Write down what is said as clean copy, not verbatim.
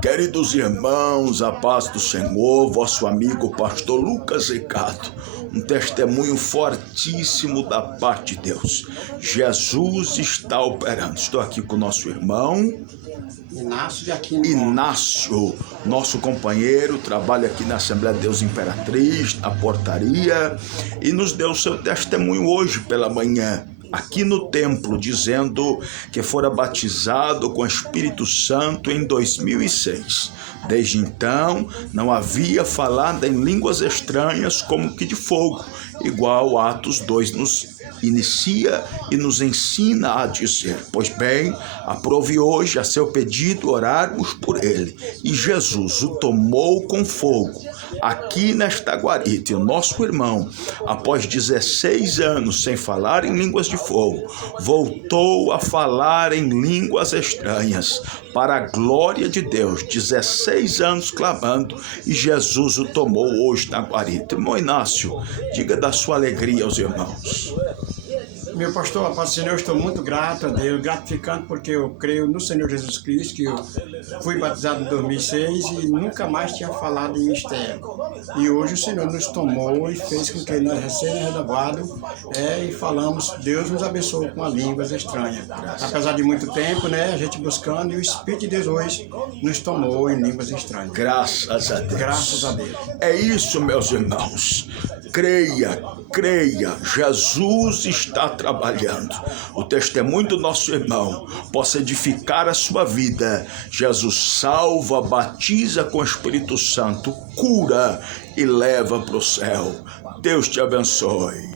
Queridos irmãos, a paz do Senhor, vosso amigo pastor Lucas Ricardo, um testemunho fortíssimo da parte de Deus. Jesus está operando. Estou aqui com o nosso irmão Inácio, nosso companheiro, trabalha aqui na Assembleia de Deus Imperatriz, na portaria, e nos deu seu testemunho hoje pela manhã, aqui no templo, dizendo que fora batizado com o Espírito Santo em 2006. Desde então, não havia falado em línguas estranhas como que de fogo, igual Atos 2 nos inicia e nos ensina a dizer. Pois bem, aprove hoje a seu pedido orarmos por ele. E Jesus o tomou com fogo aqui nesta guarita. E o nosso irmão, após 16 anos sem falar em línguas de fogo, voltou a falar em línguas estranhas, para a glória de Deus. 16 anos clamando, e Jesus o tomou hoje na guarita. Irmão Inácio, diga da sua alegria aos irmãos. Meu pastor, a paz do Senhor, eu estou muito grato a Deus, gratificante, porque eu creio no Senhor Jesus Cristo, que eu fui batizado em 2006 e nunca mais tinha falado em mistério. E hoje o Senhor nos tomou e fez com que nós recém-renovados e falamos, Deus nos abençoou com as línguas estranhas. Apesar de muito tempo, a gente buscando, e o Espírito de Deus hoje nos tomou em línguas estranhas. Graças a Deus. Graças a Deus. É isso, meus irmãos. Creia, Jesus está trabalhando. O testemunho do nosso irmão possa edificar a sua vida. Jesus salva, batiza com o Espírito Santo, cura e leva para o céu. Deus te abençoe.